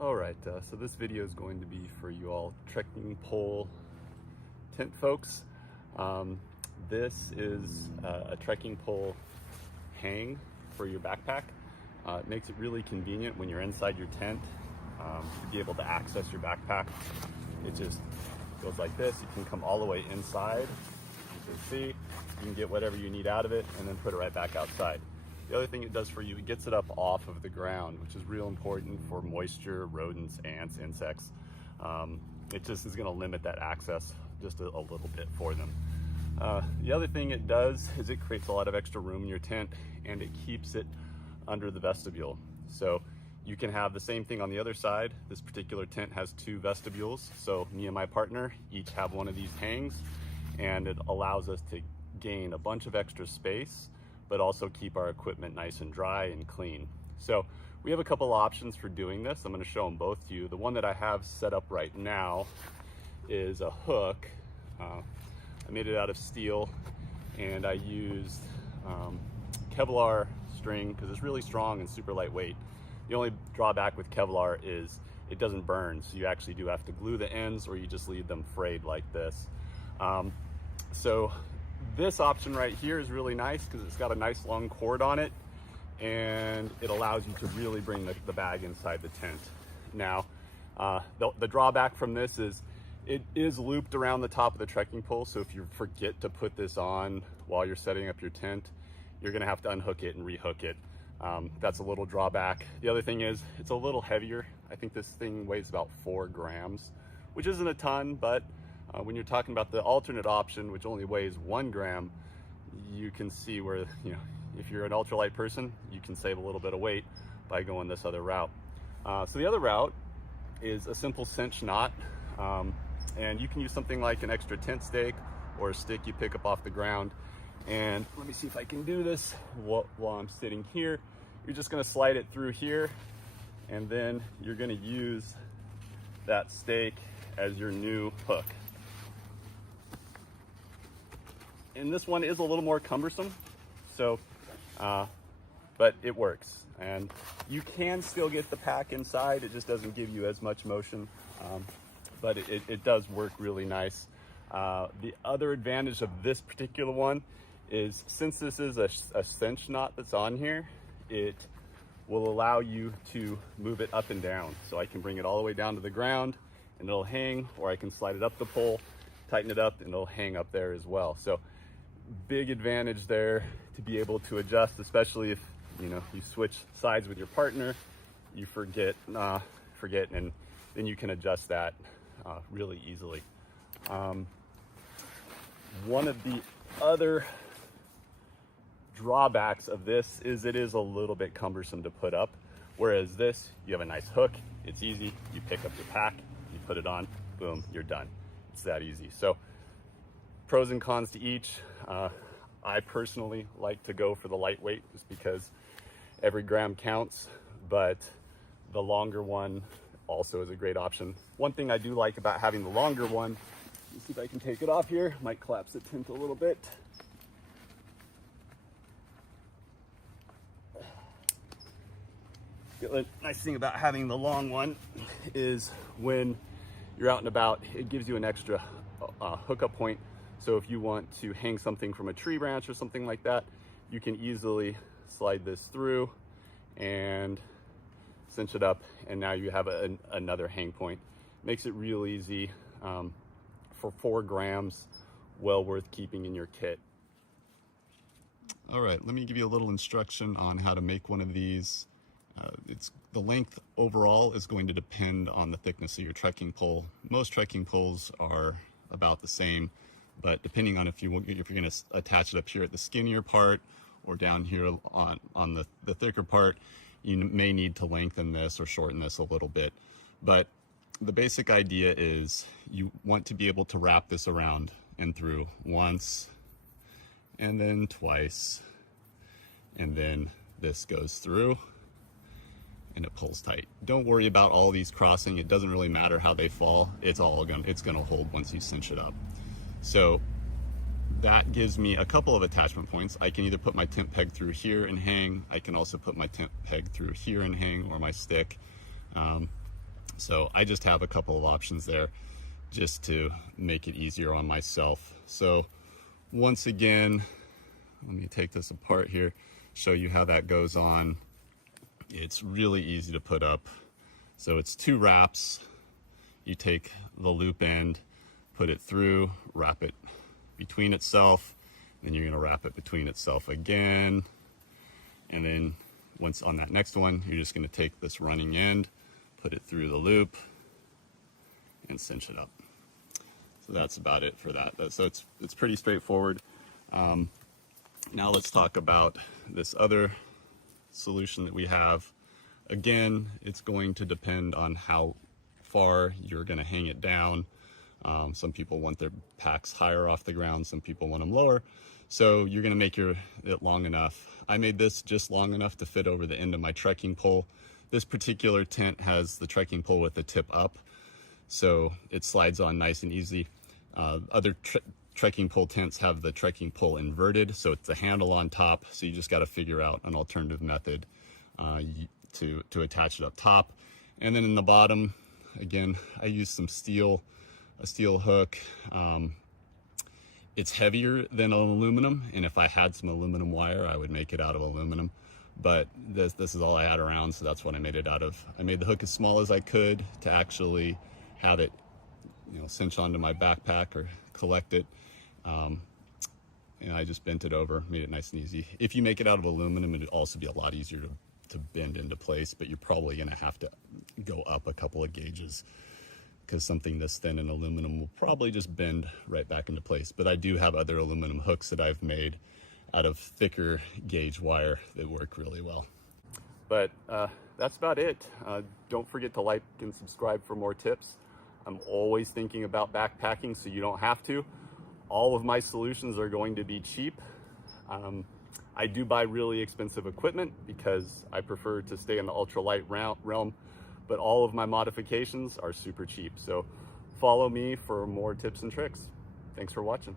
Alright, so this video is going to be for you all trekking pole tent folks. This is a trekking pole hang for your backpack. It makes it really convenient when you're inside your tent to be able to access your backpack. It just goes like this. You can come all the way inside. You can see, you can get whatever you need out of it and then put it right back outside. The other thing it does for you, it gets it up off of the ground, which is real important for moisture, rodents, ants, insects. It just is gonna limit that access just a little bit for them. The other thing it does is it creates a lot of extra room in your tent and it keeps it under the vestibule. So you can have the same thing on the other side. This particular tent has 2 vestibules. So me and my partner each have one of these hangs, and it allows us to gain a bunch of extra space, but also keep our equipment nice and dry and clean. So we have a couple options for doing this. I'm gonna show them both to you. The one that I have set up right now is a hook. I made it out of steel, and I used Kevlar string because it's really strong and super lightweight. The only drawback with Kevlar is it doesn't burn, so you actually do have to glue the ends, or you just leave them frayed like this. So this option right here is really nice because it's got a nice long cord on it, and it allows you to really bring the bag inside the tent. Now, the drawback from this is it is looped around the top of the trekking pole, so if you forget to put this on while you're setting up your tent, you're gonna have to unhook it and rehook it. That's a little drawback. The other thing is it's a little heavier. I think this thing weighs about 4 grams, which isn't a ton, but when you're talking about the alternate option, which only weighs 1 gram, you can see where, if you're an ultralight person, you can save a little bit of weight by going this other route. So the other route is a simple cinch knot, and you can use something like an extra tent stake or a stick you pick up off the ground. And let me see if I can do this while I'm sitting here. You're just gonna slide it through here, and then you're gonna use that stake as your new hook. And this one is a little more cumbersome, so, but it works. And you can still get the pack inside, it just doesn't give you as much motion, but it does work really nice. The other advantage of this particular one is, since this is a cinch knot that's on here, it will allow you to move it up and down. So I can bring it all the way down to the ground and it'll hang, or I can slide it up the pole, tighten it up, and it'll hang up there as well. So big advantage there to be able to adjust, especially if you switch sides with your partner, you forget, and then you can adjust that really easily. One of the other drawbacks of this is it is a little bit cumbersome to put up, whereas this, you have a nice hook, it's easy, you pick up your pack, you put it on, boom, you're done. It's that easy. So pros and cons to each. I personally like to go for the lightweight just because every gram counts, but the longer one also is a great option. One thing I do like about having the longer one, let's see if I can take it off here, might collapse the tent a little bit. The nice thing about having the long one is when you're out and about, it gives you an extra hookup point. So if you want to hang something from a tree branch or something like that, you can easily slide this through and cinch it up, and now you have another hang point. Makes it real easy. For 4 grams, well worth keeping in your kit. All right, let me give you a little instruction on how to make one of these. The length overall is going to depend on the thickness of your trekking pole. Most trekking poles are about the same, but depending on if you're going to attach it up here at the skinnier part or down here on the thicker part, you may need to lengthen this or shorten this a little bit. But the basic idea is you want to be able to wrap this around and through once, and then twice, and then this goes through and it pulls tight. Don't worry about all these crossing. It doesn't really matter how they fall. It's gonna hold once you cinch it up. So that gives me a couple of attachment points. I can either put my tent peg through here and hang. I can also put my tent peg through here and hang, or my stick. So I just have a couple of options there just to make it easier on myself. So once again, let me take this apart here, show you how that goes on. It's really easy to put up. So it's 2 wraps. You take the loop end, put it through, wrap it between itself, then you're gonna wrap it between itself again. And then once on that next one, you're just gonna take this running end, put it through the loop, and cinch it up. So that's about it for that. So it's pretty straightforward. Now let's talk about this other solution that we have. Again, it's going to depend on how far you're going to hang it down. Some people want their packs higher off the ground, some people want them lower. So you're going to make it long enough. I made this just long enough to fit over the end of my trekking pole. This particular tent has the trekking pole with the tip up, so it slides on nice and easy. Other trekking pole tents have the trekking pole inverted, so it's the handle on top, so you just got to figure out an alternative method to attach it up top. And then in the bottom, again, I use a steel hook. It's heavier than aluminum, and if I had some aluminum wire, I would make it out of aluminum. But this is all I had around, so that's what I made it out of. I made the hook as small as I could to actually have it, cinch onto my backpack or collect it. And I just bent it over, made it nice and easy. If you make it out of aluminum, it'd also be a lot easier to bend into place, but you're probably gonna have to go up a couple of gauges, because something this thin in aluminum will probably just bend right back into place. But I do have other aluminum hooks that I've made out of thicker gauge wire that work really well. But that's about it. Don't forget to like and subscribe for more tips. I'm always thinking about backpacking, so you don't have to. All of my solutions are going to be cheap. I do buy really expensive equipment because I prefer to stay in the ultralight realm, but all of my modifications are super cheap. So follow me for more tips and tricks. Thanks for watching.